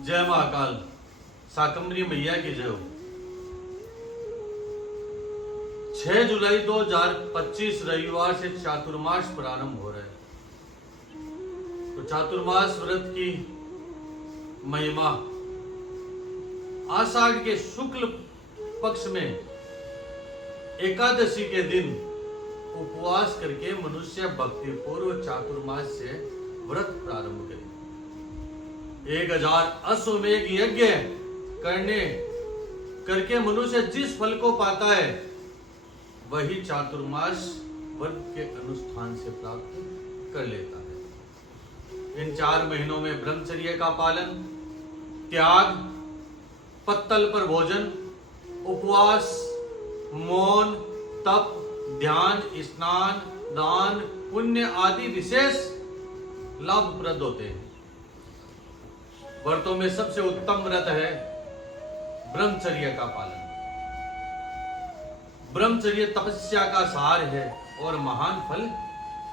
जय महाकाल, शाकंभरी मैया की जय हो। 6 जुलाई 2025 रविवार से चातुर्मास प्रारंभ हो रहा है। तो चातुर्मास व्रत की महिमा, आषाढ़ के शुक्ल पक्ष में एकादशी के दिन उपवास करके मनुष्य भक्ति पूर्व चातुर्मास से व्रत प्रारंभ करे। 1000 अश्वमेघ यज्ञ करके मनुष्य जिस फल को पाता है वही चातुर्मास व्रत के अनुष्ठान से प्राप्त कर लेता है। इन 4 महीनों में ब्रह्मचर्य का पालन, त्याग, पत्तल पर भोजन, उपवास, मौन, तप, ध्यान, स्नान, दान, पुण्य आदि विशेष लाभप्रद होते हैं। व्रतों में सबसे उत्तम व्रत है ब्रह्मचर्य का पालन। ब्रह्मचर्य तपस्या का सार है और महान फल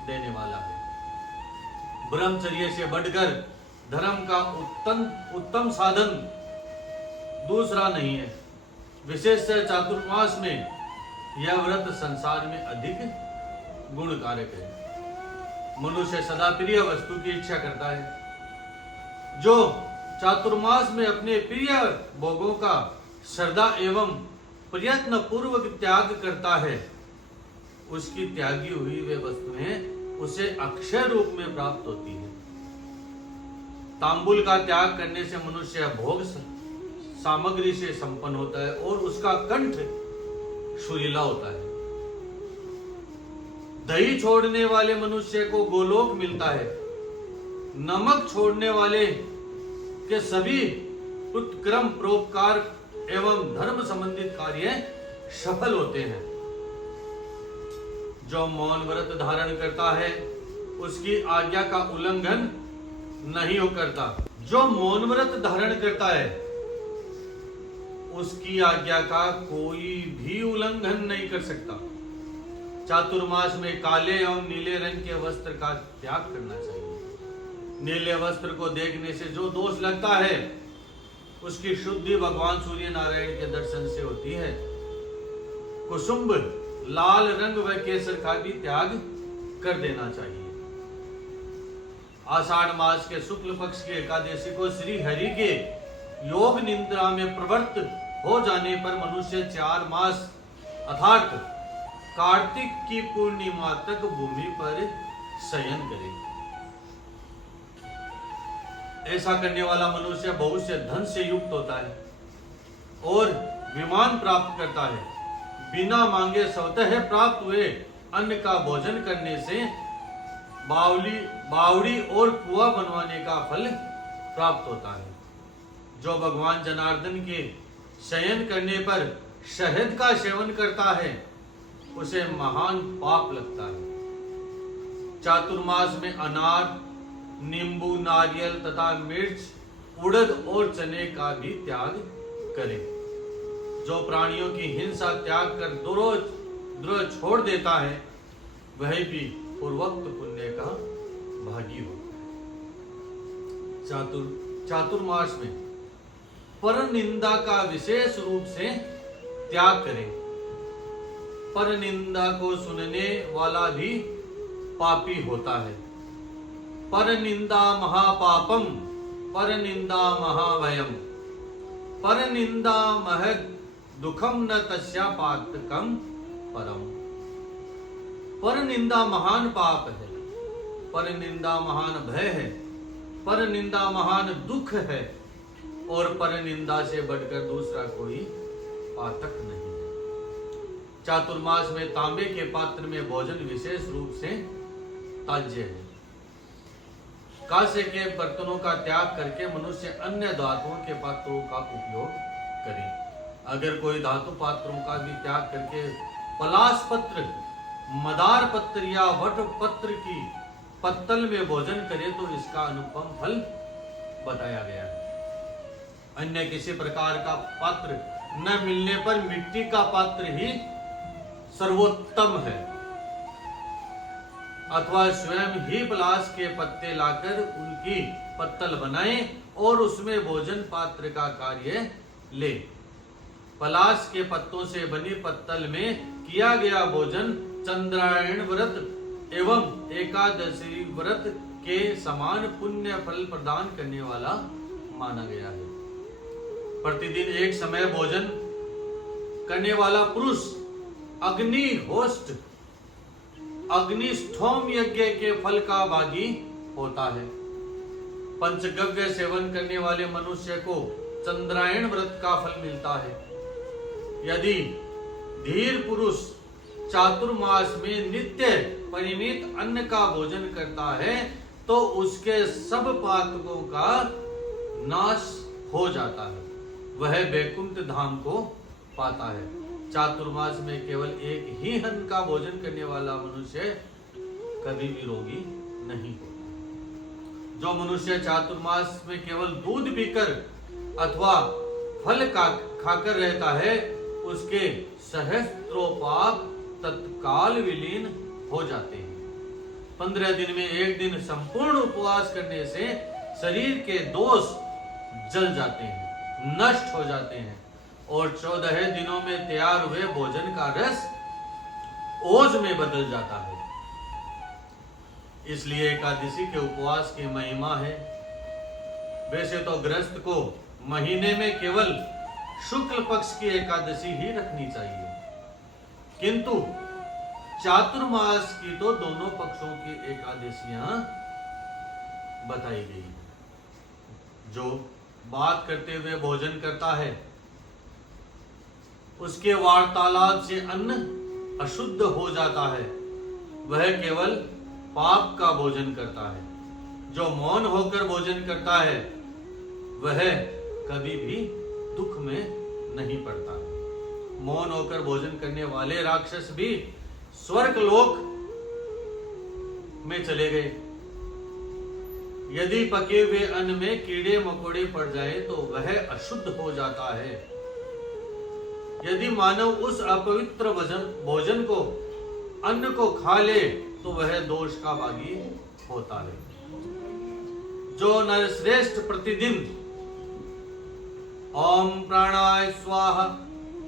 देने वाला है। ब्रह्मचर्य से बढ़कर धर्म का उत्तम साधन दूसरा नहीं है। विशेषकर चातुर्मास में यह व्रत संसार में अधिक गुणकारक है। मनुष्य सदा प्रिय वस्तु की इच्छा करता है। जो चातुर्मास में अपने प्रिय भोगों का श्रद्धा एवं प्रयत्न पूर्वक त्याग करता है, उसकी त्यागी हुई वे वस्तुएं उसे अक्षय रूप में प्राप्त होती है। तांबुल का त्याग करने से मनुष्य भोग सामग्री से संपन्न होता है और उसका कंठ सुरीला होता है। दही छोड़ने वाले मनुष्य को गोलोक मिलता है। नमक छोड़ने वाले के सभी उत्क्रम परोपकार एवं धर्म संबंधित कार्य सफल होते हैं। जो मौन व्रत धारण करता है उसकी आज्ञा का उल्लंघन नहीं हो करता। जो मौन व्रत धारण करता है उसकी आज्ञा का कोई भी उल्लंघन नहीं कर सकता। चातुर्मास में काले एवं नीले रंग के वस्त्र का त्याग करना चाहिए। नीले वस्त्र को देखने से जो दोष लगता है उसकी शुद्धि भगवान सूर्य नारायण के दर्शन से होती है। कुसुम्ब, लाल रंग व केसर का भी त्याग कर देना चाहिए। आषाढ़ मास के शुक्ल पक्ष की एकादशी को श्री हरि के योग निद्रा में प्रवृत्त हो जाने पर मनुष्य 4 मास अर्थात कार्तिक की पूर्णिमा तक भूमि पर शयन करे। ऐसा करने वाला मनुष्य बहुत से धन से युक्त होता है और विमान प्राप्त करता है। बिना मांगे स्वतः प्राप्त हुए अन्न का भोजन करने से बावड़ी और कुआं बनवाने का फल प्राप्त होता है। जो भगवान जनार्दन के शयन करने पर शहद का सेवन करता है उसे महान पाप लगता है। चातुर्मास में अनार, नींबू, नारियल तथा मिर्च, उड़द और चने का भी त्याग करें। जो प्राणियों की हिंसा त्याग कर द्रोह छोड़ देता है वह भी पूर्वोक्त पुण्य का भागी होता है। चातुर्मास में पर निंदा का विशेष रूप से त्याग करें। पर निंदा को सुनने वाला भी पापी होता है। पर निंदा महापापम, पर निंदा महाभयम, पर निंदा महद दुखम न तस्या पातकम परम। पर निंदा महान पाप है, पर निंदा महान भय है, पर निंदा महान दुख है और पर निंदा से बढ़कर दूसरा कोई पातक नहीं है। चातुर्मास में तांबे के पात्र में भोजन विशेष रूप से त्याज्य है। कांसे के बर्तनों का त्याग करके मनुष्य अन्य धातुओं के पात्रों का उपयोग करे। अगर कोई धातु पात्रों का भी त्याग करके पलाश पत्र, मदार पत्र या वट पत्र की पत्तल में भोजन करे तो इसका अनुपम फल बताया गया है। अन्य किसी प्रकार का पात्र न मिलने पर मिट्टी का पात्र ही सर्वोत्तम है। अथवा स्वयं ही पलाश के पत्ते लाकर उनकी पत्तल बनाएं और उसमें भोजन पात्र का कार्य ले। पलाश के पत्तों से बनी पत्तल में किया गया भोजन चंद्रायण व्रत एवं एकादशी व्रत के समान पुण्य फल प्रदान करने वाला माना गया है। प्रतिदिन एक समय भोजन करने वाला पुरुष अग्निहोस्ट अग्निष्ठोम यज्ञ के फल का भागी होता है। पंचगव्य सेवन करने वाले मनुष्य को चंद्रायण व्रत का फल मिलता है। यदि धीर पुरुष चातुर्मास में नित्य परिमित अन्न का भोजन करता है तो उसके सब पातकों का नाश हो जाता है, वह वैकुंठ धाम को पाता है। चातुर्मास में केवल एक ही अन्न का भोजन करने वाला मनुष्य कभी भी रोगी नहीं होता। जो मनुष्य चातुर्मास में केवल दूध पीकर अथवा फल खाकर रहता है उसके सहस्त्रों पाप तत्काल विलीन हो जाते हैं। 15 दिन में एक दिन संपूर्ण उपवास करने से शरीर के दोष जल जाते हैं, नष्ट हो जाते हैं और 14 दिनों में तैयार हुए भोजन का रस ओज में बदल जाता है। इसलिए एकादशी के उपवास की महिमा है। वैसे तो गृहस्थ को महीने में केवल शुक्ल पक्ष की एकादशी ही रखनी चाहिए, किंतु चातुर्मास की तो दोनों पक्षों की एकादशियां बताई गई। जो बात करते हुए भोजन करता है उसके वार्तालाप से अन्न अशुद्ध हो जाता है, वह केवल पाप का भोजन करता है। जो मौन होकर भोजन करता है वह कभी भी दुख में नहीं पड़ता है। मौन होकर भोजन करने वाले राक्षस भी स्वर्ग लोक में चले गए। यदि पके हुए अन्न में कीड़े मकोड़े पड़ जाए तो वह अशुद्ध हो जाता है। यदि मानव उस अपवित्र भोजन को अन्न को खा ले तो वह दोष का भागी होता है। जो नरश्रेष्ठ प्रतिदिन ओम प्राणाय स्वाहा,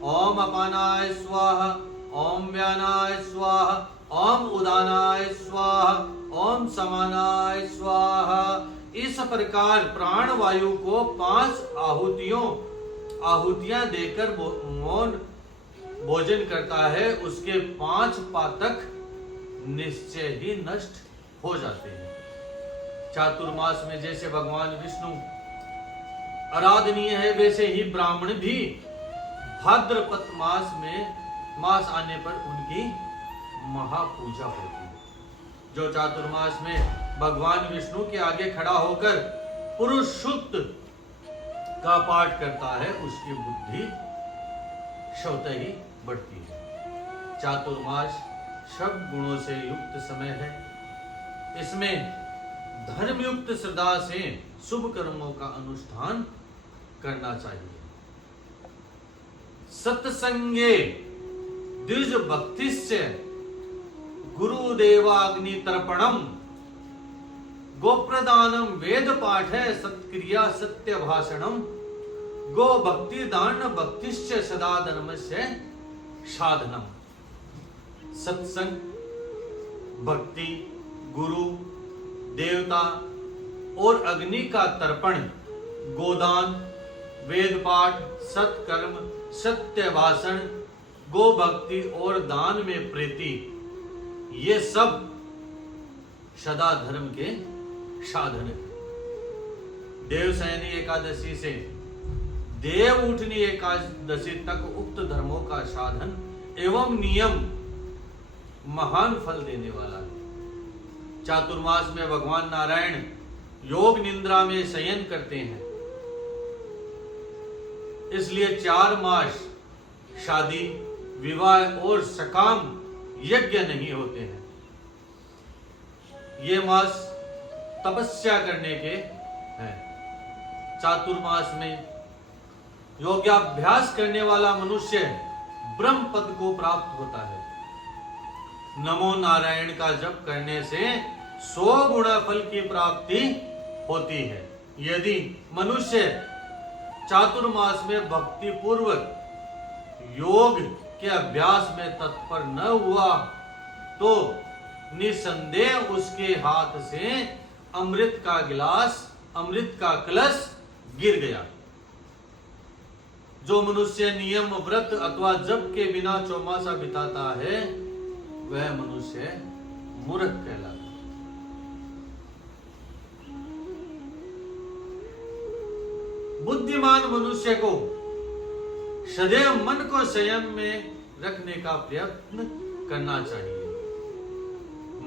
ओम अपानाय स्वाहा, ओम व्यानाय स्वाहा, ओम उदानाय स्वाहा, ओम समानाय स्वाहा इस प्रकार प्राण वायु को 5 आहुतियां देकर मौन भोजन करता है, उसके 5 पातक निश्चय ही नष्ट हो जाते हैं। चातुर्मास में जैसे भगवान विष्णु आराधनीय है वैसे ही ब्राह्मण भी भाद्रपद मास आने पर उनकी महापूजा होती है। जो चातुर्मास में भगवान विष्णु के आगे खड़ा होकर पुरुष सूक्त का पाठ करता है उसकी बुद्धि स्वतः ही बढ़ती है। चातुर्मास सब गुणों से युक्त समय है। इसमें धर्मयुक्त श्रद्धा से शुभ कर्मों का अनुष्ठान करना चाहिए। सत्संगे द्विज भक्तिश्च गुरुदेवाग्नि तर्पणम गोप्रदानम वेद पाठ सत्क्रिया सत्य भाषणम गो भक्ति दान भक्तिश्च सदा धर्मस्य साधनम। सत्संग, भक्ति, गुरु, देवता और अग्नि का तर्पण, गोदान, वेद पाठ, सत्कर्म, सत्य भाषण, गो भक्ति और दान में प्रीति, ये सब सदा धर्म के साधन है। देवशयनी एकादशी से देव उठनी एकादशी तक उक्त धर्मों का साधन एवं नियम महान फल देने वाला है। चातुर्मास में भगवान नारायण योग निद्रा में शयन करते हैं, इसलिए 4 मास शादी, विवाह और सकाम यज्ञ नहीं होते हैं। ये मास तपस्या करने के हैं। चातुर्मास में योगाभ्यास करने वाला मनुष्य ब्रह्म पद को प्राप्त होता है। नमो नारायण का जप करने से 100 गुणा फल की प्राप्ति होती है। यदि मनुष्य चातुर्मास में भक्ति पूर्वक योग के अभ्यास में तत्पर न हुआ तो निसंदेह उसके हाथ से अमृत का गिलास, अमृत का कलश गिर गया। जो मनुष्य नियम, व्रत अथवा जप के बिना चौमासा बिताता है वह मनुष्य मूर्ख कहलाता है। बुद्धिमान मनुष्य को सदैव मन को संयम में रखने का प्रयत्न करना चाहिए।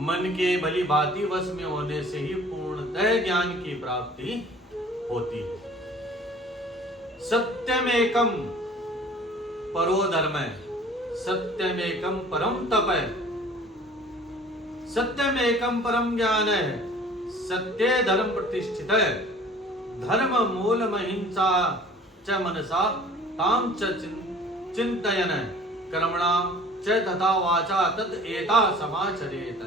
मन के भली भांति वश में होने से ही पूर्णतः ज्ञान की प्राप्ति होती है। सत्यमेकम परो धर्म, सत्यमेकम परम तप, सत्यमेकम परम ज्ञान, सत्य धर्म प्रतिष्ठित, धर्म मूल महिंसा च मनसा ताम च चिंतयन कर्मणा च तथा वाचा तत एता समाचरेत।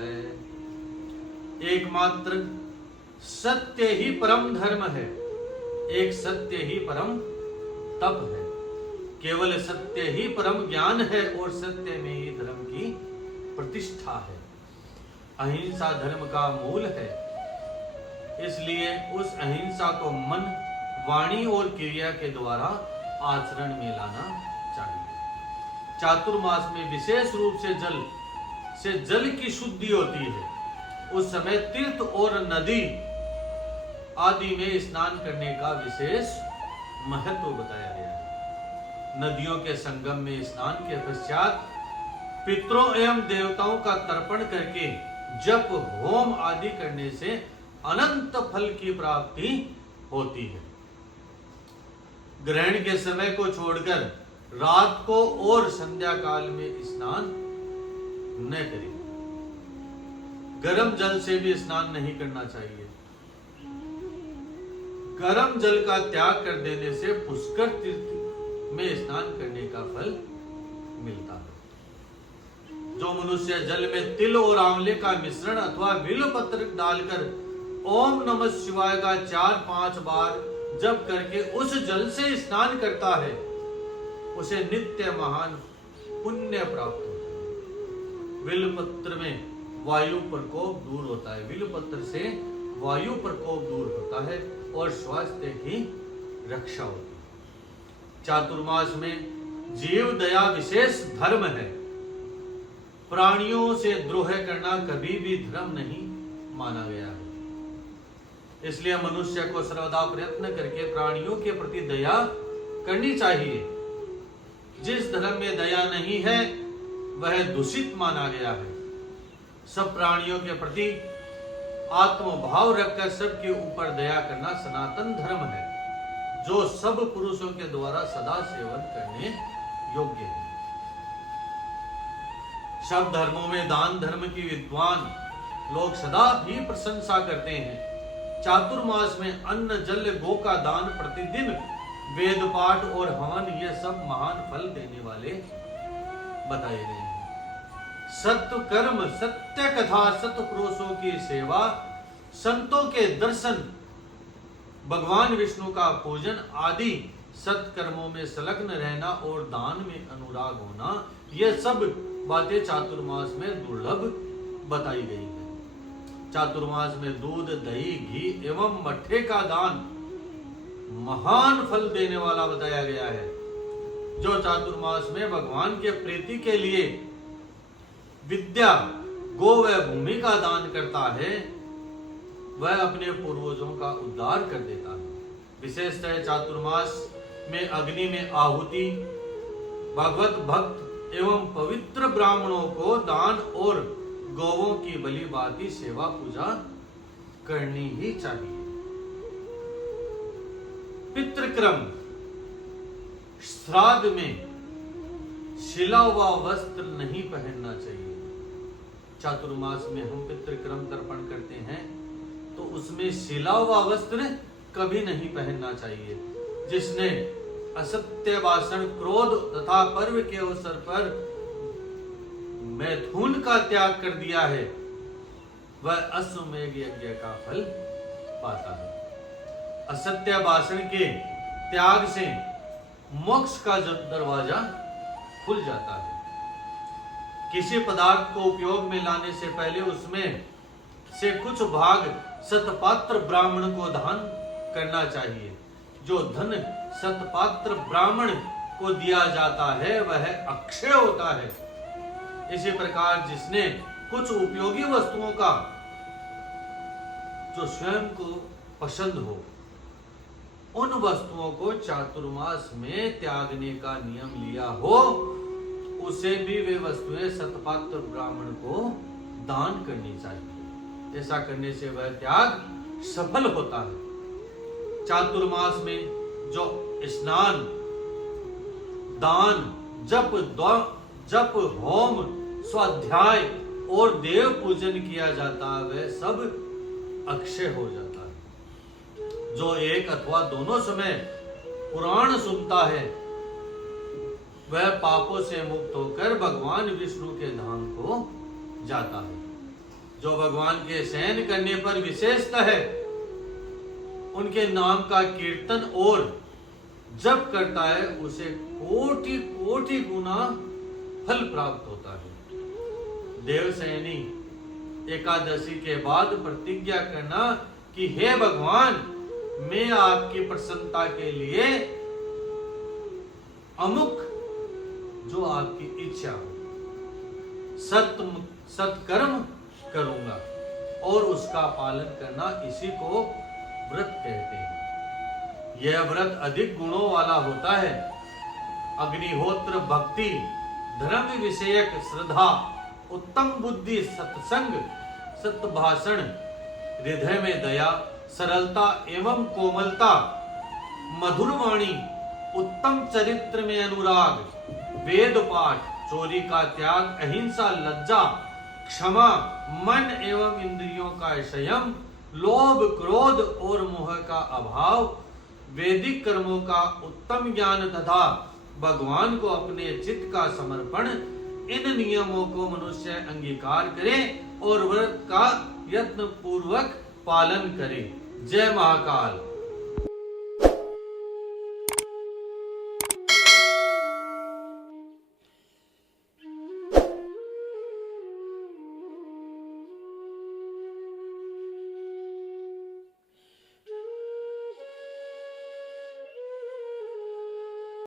एकमात्र सत्य ही परम धर्म है, एक सत्य ही परम तप है, केवल सत्य ही परम ज्ञान है और सत्य में ही धर्म की प्रतिष्ठा है। अहिंसा धर्म का मूल है, इसलिए उस अहिंसा को मन, वाणी और क्रिया के द्वारा आचरण में लाना चाहिए। चातुर्मास में विशेष रूप से जल की शुद्धि होती है। उस समय तीर्थ और नदी आदि में स्नान करने का विशेष महत्व बताया गया है। नदियों के संगम में स्नान के पश्चात पितरों एवं देवताओं का तर्पण करके जप, होम आदि करने से अनंत फल की प्राप्ति होती है। ग्रहण के समय को छोड़कर रात को और संध्या काल में स्नान न करें। गर्म जल से भी स्नान नहीं करना चाहिए। गर्म जल का त्याग कर देने से पुष्कर तीर्थ में स्नान करने का फल मिलता है। जो मनुष्य जल में तिल और आंवले का मिश्रण अथवा बिल्व पत्र डालकर ओम नमः शिवाय का 4-5 बार जप करके उस जल से स्नान करता है उसे नित्य महान पुण्य प्राप्त होता है। बिल्व पत्र में वायु प्रकोप दूर होता है, बिल्व पत्र से वायु प्रकोप दूर होता है और स्वास्थ्य की रक्षा होती है। चातुर्मास में जीव दया विशेष धर्म है। प्राणियों से द्रोह करना कभी भी धर्म नहीं माना गया है। इसलिए मनुष्य को सर्वदा प्रयत्न करके प्राणियों के प्रति दया करनी चाहिए। जिस धर्म में दया नहीं है वह दूषित माना गया है। सब प्राणियों के प्रति आत्मभाव रखकर सबके ऊपर दया करना सनातन धर्म है, जो सब पुरुषों के द्वारा सदा सेवन करने योग्य है। सब धर्मों में दान धर्म की विद्वान लोग सदा ही प्रशंसा करते हैं। चातुर्मास में अन्न, जल, गो का दान, प्रतिदिन वेद पाठ और हवन, ये सब महान फल देने वाले बताए गए हैं। सत्य कर्म, सत्य कथा, सत्य पुरुषों की सेवा, संतों के दर्शन, भगवान विष्णु का पूजन आदि सत्कर्मों में संलग्न रहना और दान में अनुराग होना, ये सब बातें चातुर्मास में दुर्लभ बताई गई है। चातुर्मास में दूध, दही, घी एवं मट्ठे का दान महान फल देने वाला बताया गया है। जो चातुर्मास में भगवान के प्रीति के लिए विद्या, गो व भूमि का दान करता है वह अपने पूर्वजों का उद्धार कर देता है। विशेषतः चातुर्मास में अग्नि में आहुति, भगवत भक्त एवं पवित्र ब्राह्मणों को दान और गौवों की बलि भांति सेवा पूजा करनी ही चाहिए। पितृक्रम, श्राद्ध में शिला हुआ वस्त्र नहीं पहनना चाहिए। चातुर्मास में हम पितृक्रम तर्पण करते हैं तो उसमें शिला हुआ वस्त्र कभी नहीं पहनना चाहिए। जिसने असत्य भाषण, क्रोध तथा पर्व के अवसर पर मैथुन का त्याग कर दिया है वह अश्वमेध यज्ञ का फल पाता है। असत्य भाषण के त्याग से मोक्ष का दरवाजा खुल जाता है। किसी पदार्थ को उपयोग में लाने से पहले उसमें से कुछ भाग सतपात्र ब्राह्मण को दान करना चाहिए। जो धन सतपात्र ब्राह्मण को दिया जाता है वह अक्षय होता है। इसी प्रकार जिसने कुछ उपयोगी वस्तुओं का जो स्वयं को पसंद हो उन वस्तुओं को चातुर्मास में त्यागने का नियम लिया हो, उसे भी वे वस्तुएं सतपात्र ब्राह्मण को दान करनी चाहिए। ऐसा करने से वह त्याग सफल होता है। चातुर्मास में जो स्नान, दान, जप, होम, स्वाध्याय और देव पूजन किया जाता है वह सब अक्षय हो जाता है। जो एक अथवा दोनों समय पुराण सुनता है वह पापों से मुक्त होकर भगवान विष्णु के धाम को जाता है। जो भगवान के शयन करने पर विशेषता है उनके नाम का कीर्तन और जप करता है उसे कोटि कोटि गुना फल प्राप्त होता है। देवशयनी एकादशी के बाद प्रतिज्ञा करना कि हे भगवान, मैं आपकी प्रसन्नता के लिए अमुक जो आपकी इच्छा हो सत्कर्म करूंगा, और उसका पालन करना इसी को व्रत कहते हैं। यह व्रत अधिक गुणों वाला होता है। अग्निहोत्र, भक्ति, धर्म विषयक श्रद्धा, उत्तम बुद्धि, सत्संग, सत्भाषण, हृदय में दया, सरलता एवं कोमलता, मधुर वाणी, उत्तम चरित्र में अनुराग, वेद पाठ, चोरी का त्याग, अहिंसा, लज्जा, क्षमा, मन एवं इंद्रियों का संयम, लोभ, क्रोध और मोह का अभाव, वैदिक कर्मों का उत्तम ज्ञान तथा भगवान को अपने चित्त का समर्पण, इन नियमों को मनुष्य अंगीकार करे और व्रत का यत्न पूर्वक पालन करे। जय महाकाल।